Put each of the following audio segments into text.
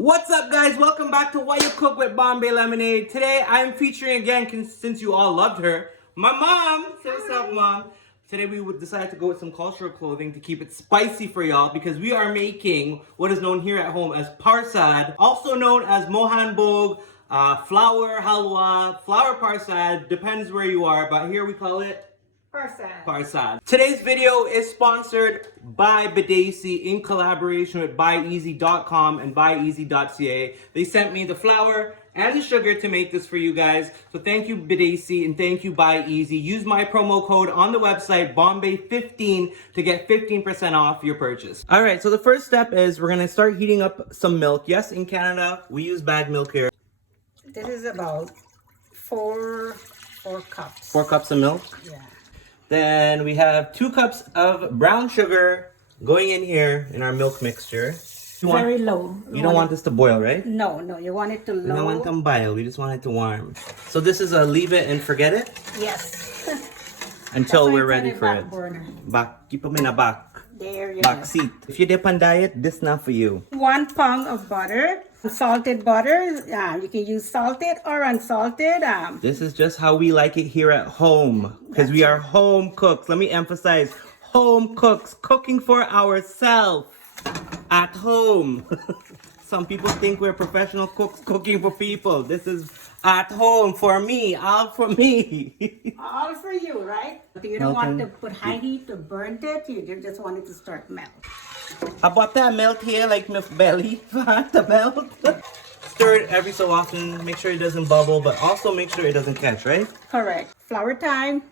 What's up, guys? Welcome back to What You Cook with Bombay Lemonade. Today I'm featuring again, since you all loved her, my mom. Say what's up, mom. Today we would decide to go with some cultural clothing to keep it spicy for y'all because we are making what is known here at home as Parsad, also known as mohan bog, flour halwa, flour parsad, depends where you are, but here we call it Parsad. Today's video is sponsored by Bidesi in collaboration with buyeasy.com and buyeasy.ca. They sent me the flour and the sugar to make this for you guys. So thank you Bidesi and thank you Buy Easy. Use my promo code on the website Bombay15 to get 15% off your purchase. All right, so the first step is we're gonna start heating up some milk. Yes, in Canada, we use bag milk here. This is about four cups. 4 cups of milk? Yeah. Then we have 2 cups of brown sugar going in here in our milk mixture. Very low. You don't want this to boil, right? No, you want it to low. We don't want it to boil. We just want it to warm. So this is a leave it and forget it? Yes. Until we're ready for it. Burner. Back. Keep them in a back. There you Back go. seat. If you dip on diet, this not for you. 1 pound of butter. Salted butter. You can use salted or unsalted. This is just how we like it here at home. Because we are home cooks. Let me emphasize, home cooks. Cooking for ourselves. At home. Some people think we're professional cooks cooking for people. This is at home for me. All for me. All for you, right? You don't want to put high heat to burn it. You just want it to start melt. I bought that melt here, like milk belly, to melt. Stir it every so often, make sure it doesn't bubble, but also make sure it doesn't catch, right? Correct. Flour time.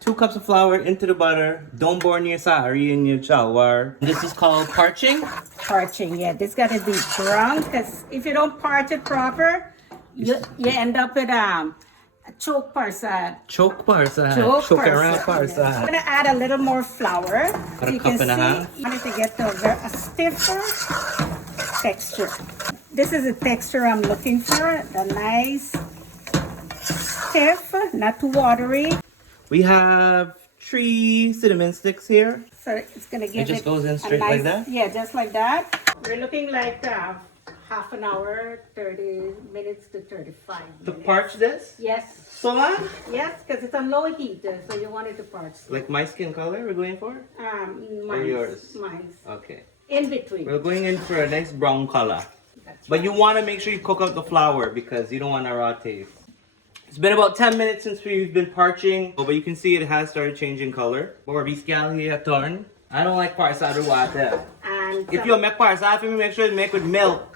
2 cups of flour into the butter. Don't burn your sari in your chalwar. This is called parching. Parching, yeah. This got to be brown because if you don't parch it proper, you end up with choke parsad. Choke parsad. Choke around parsad. I'm gonna add a little more flour. About a cup and a half. You want it to get a stiffer texture. This is the texture I'm looking for. The nice stiff, not too watery. We have 3 cinnamon sticks here. So it's gonna give It just goes in a straight like that? Yeah, just like that. We're looking like half an hour, 30 minutes to 35 minutes. To parch this? Yes. So long? Yes, because it's on low heat, so you want it to parch. Like my skin color we're going for? Mine's, yours? Mine's. Okay. In between. We're going in for a nice brown color. That's But you want to make sure you cook out the flour because you don't want a raw taste. It's been about 10 minutes since we've been parching, but you can see it has started changing color. Or turn. I don't like parsad water. And If you make parsad for me, make sure you make with milk.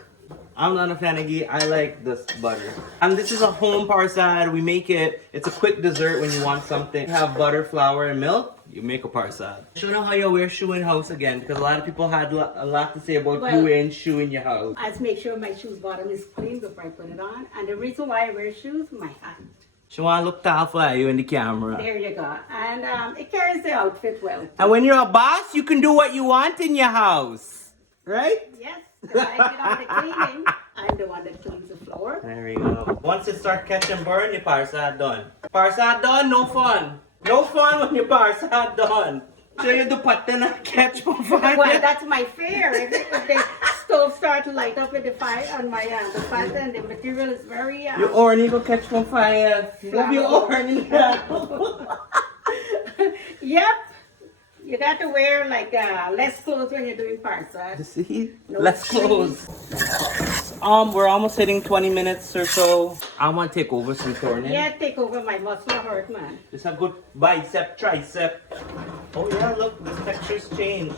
I'm not a fan of ghee. I like this butter. And this is a home parsad. We make it. It's a quick dessert when you want something. You have butter, flour, and milk. You make a parsad. Show them how you wear shoe in house again, because a lot of people had a lot to say about you wearing shoe in your house. I just make sure my shoes bottom is clean before I put it on. And the reason why I wear shoes, my hand. She want to look tall for you in the camera. There you go. And it carries the outfit well. And when you're a boss, you can do what you want in your house. Right? Yes. Because I did all the cleaning. I'm the one that cleans the floor. There we go. Once it starts catching burn, your parsad done. Parsad done, no fun. No fun when your parsad done. So you do pattern and catch on fire. Well, that's my fear. If the stove starts to light up with the fire on my the fat and the material is very Your orny go catch on fire. Move your orny. Yep. You got to wear like less clothes when you're doing parsad. See? No Less clothes. We're almost hitting 20 minutes or so. I want to take over some turning. Yeah, take over my muscle hurt, man. Just a good bicep, tricep. Oh yeah, look, the texture's changed.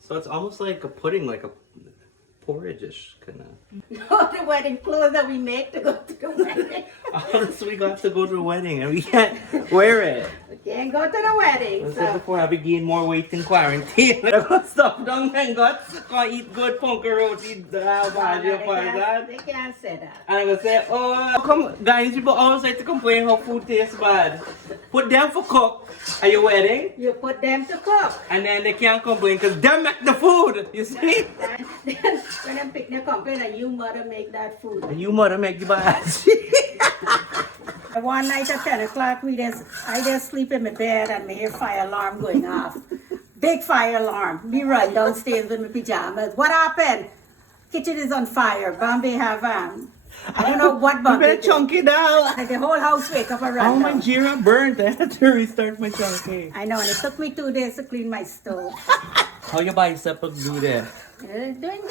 So it's almost like a pudding, like a porridge-ish kind of. No, the wedding clothes that we make to go to the wedding. Honestly, we got to go to a wedding and we can't wear it. We can't go to the wedding. I said before, I gain more weight in quarantine. I got stuff down my guts. Can't eat good punker roti. They can't say that. And I'm gonna say, oh, come, guys, people always like to complain how food tastes bad. Put them for cook at your wedding. You put them to cook. And then they can't complain because they make the food. You see? Then when I'm picking a complaint, and you mother make that food. And you mother make the bad. One night at 10 o'clock, I just sleep in my bed and I hear fire alarm going off. Big fire alarm. Me run downstairs with my pajamas. What happened? kitchen is on fire. Bombay have I don't know what You Bombay better did. chunk it out. Like the whole house wake up around. Oh, my jeera burnt. I had to restart my chunky. I know, and it took me 2 days to clean my stove. How your bicep do that? Doing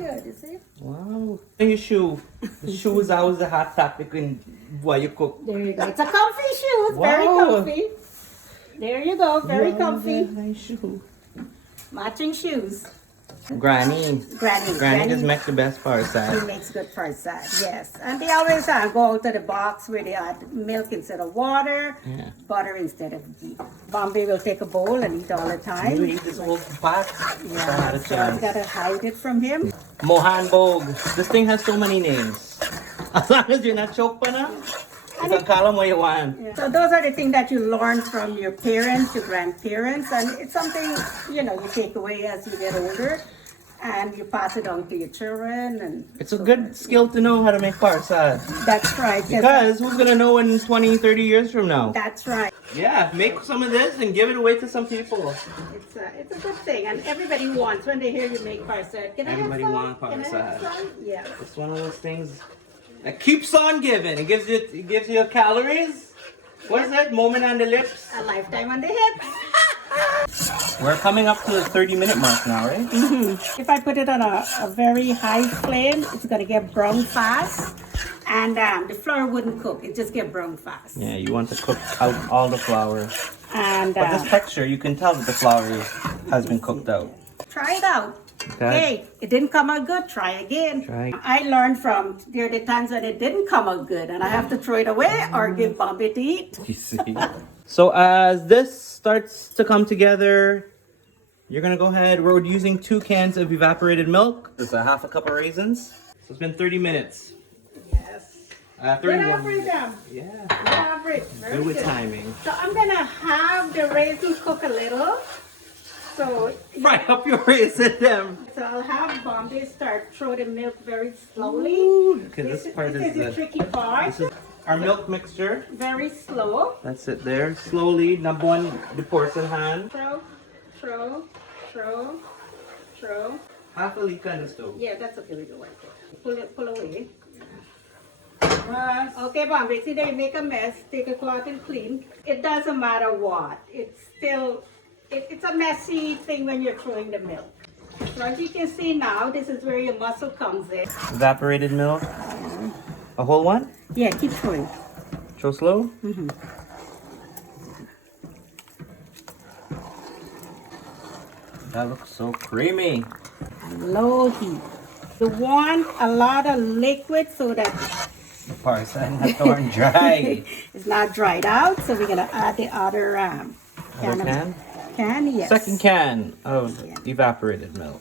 good, you see? Wow. And your shoe. The shoe is always the hot topic in while you cook. There you go. It's a comfy shoe. It's very Wow. comfy. There you go. Very Wow, comfy. nice shoe. Matching shoes. Granny. Granny. just make the best He parsad. makes good parsad, yes. And they always go out to the box where they add milk instead of water, Yeah. butter instead of ghee. Bombay will take a bowl and eat all the You time. eat this whole pot? Yeah, Had a so I chance. gotta hide it from him. Mohan Bog. This thing has so many names. As long as you're not choked pa na, you can call them what you want. Yeah. So those are the things that you learn from your parents, your grandparents, and it's something, you know, you take away as you get older and you pass it on to your children. And It's a good skill to know how to make parsad. that's right. Because who's gonna know in 20, 30 years from now? That's right. Yeah, make some of this and give it away to some people. It's a good thing, and everybody wants when they hear you make parsad. Can Everybody I have some? wants Can I have parsad. some? Yeah. It's one of those things that keeps on giving. It gives you calories. What is that? Moment on the lips. A lifetime on the hips. We're coming up to the 30-minute mark now, right? If I put it on a very high flame, it's gonna get brown fast, and the flour wouldn't cook. It just get brown fast. Yeah, you want to cook out all the flour. And But this texture, you can tell that the flour has been cooked out. try it out. Okay. Hey, it didn't come out good. Try again. Try. I learned from there are the times when it didn't come out good, and I have to throw it away or give Bombay to eat. You see? So as this starts to come together, you're gonna go ahead. We're using 2 cans of evaporated milk. There's a half a cup of raisins. So it's been 30 minutes. Yes. 31 Good average, minutes. Yeah. Good average. Very Good with good. timing. So I'm gonna have the raisins cook a little. So Fry up your raisin them. So I'll have Bombay start throw the milk very slowly. Ooh, okay, this part this is the the tricky part. this is our milk mixture. Very slow. That's it there. Slowly, number one, the porcelain hand. Throw. Half a leak on the stove. Yeah, that's okay. We do like it. Pull away. Yes. Okay, Bombay. See, there you make a mess. Take a cloth and clean. It doesn't matter what. It's still, it's a messy thing when you're throwing the milk. So as you can see now, this is where your muscle comes in. Evaporated milk. A whole one? Yeah, keep throwing. Throw slow. That looks so creamy. Low heat. You want a lot of liquid so that The parsad has torn dry. it's not dried out. So we're gonna add the other Other can. can? Can, yes. Second can of evaporated milk.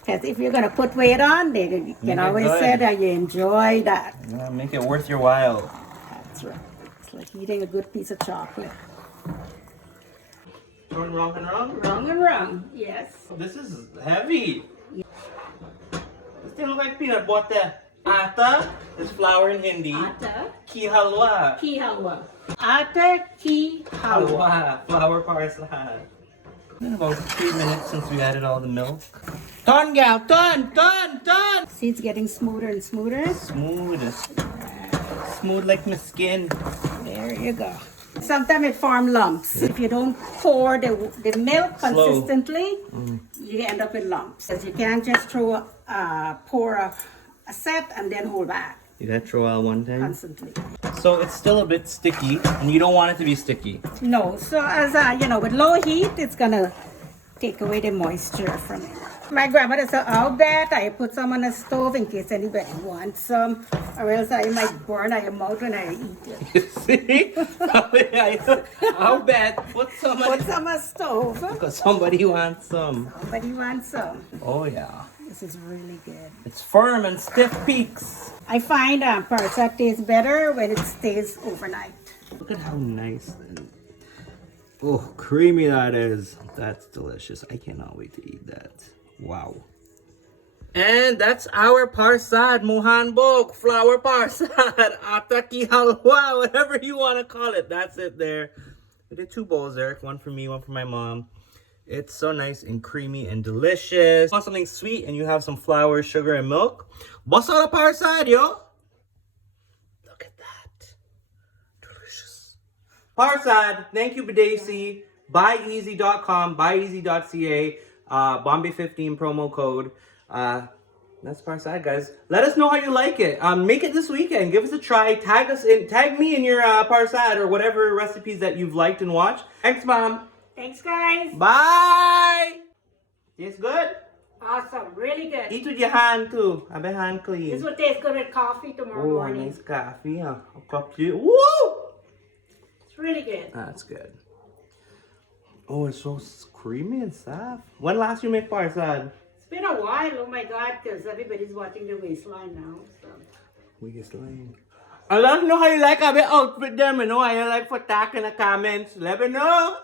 Because if you're gonna put weight on, they Make can it always good. say that you enjoy that. Yeah, make it worth your while. That's right. It's like eating a good piece of chocolate. Turn wrong and wrong. Wrong and wrong. Yes. This is heavy. This thing look like peanut butter. Atta is flour in Hindi. Atta Ki halwa. ki halwa. Atta ki halwa. Halwa. Flour parsad. Been about 3 minutes since we added all the milk. Turn, gal. Turn. See, it's getting smoother and smoother. Smooth. Smooth like my skin. There you go. Sometimes it forms lumps. If you don't pour the milk Slow. consistently, you end up with lumps. Because you can't just pour a set and then hold back You gotta throw out one time. constantly. So it's still a bit sticky, and you don't want it to be sticky. No, so as you know, with low heat, it's gonna take away the moisture from it. My grandmother said, I'll bet I put some on the stove in case anybody wants some, or else I might burn out your mouth when I eat it. You see? I'll bet. Put some on Put it. some on the stove. Because somebody wants some. Somebody wants some. Oh yeah. This is really good. It's firm and stiff peaks. I find parsad tastes better when it stays overnight. Look at how nice and creamy that is. That's delicious. I cannot wait to eat that. Wow. And that's our parsad, Mohanbok, flour parsad, ataki halwa, whatever you want to call it. That's it there. We did 2 bowls there, one for me, one for my mom. It's so nice and creamy and delicious. Want something sweet and you have some flour, sugar, and milk? Bust out a parsad, yo! Look at that. Delicious. Parsad, thank you, Badacy. Buyeasy.com, buyeasy.ca, Bombay 15 promo code. That's Parsad, guys. Let us know how you like it. Make it this weekend. Give us a try. Tag me in your Parsad or whatever recipes that you've liked and watched. Thanks, Mom. Thanks, guys. Bye. Tastes good. Awesome. Really good. Eat with your hand too. Have your hand clean. This will taste good with coffee tomorrow Oh, morning. nice coffee, huh? A cup of you. Woo! It's really good. That's good. Oh, it's so creamy and soft. When last you make Parsad? It's been a while, oh my God, because everybody's watching the waistline now. So. Waistline. And let us know how you like our outfit them, you know, how you like for tag in the comments. Let me know.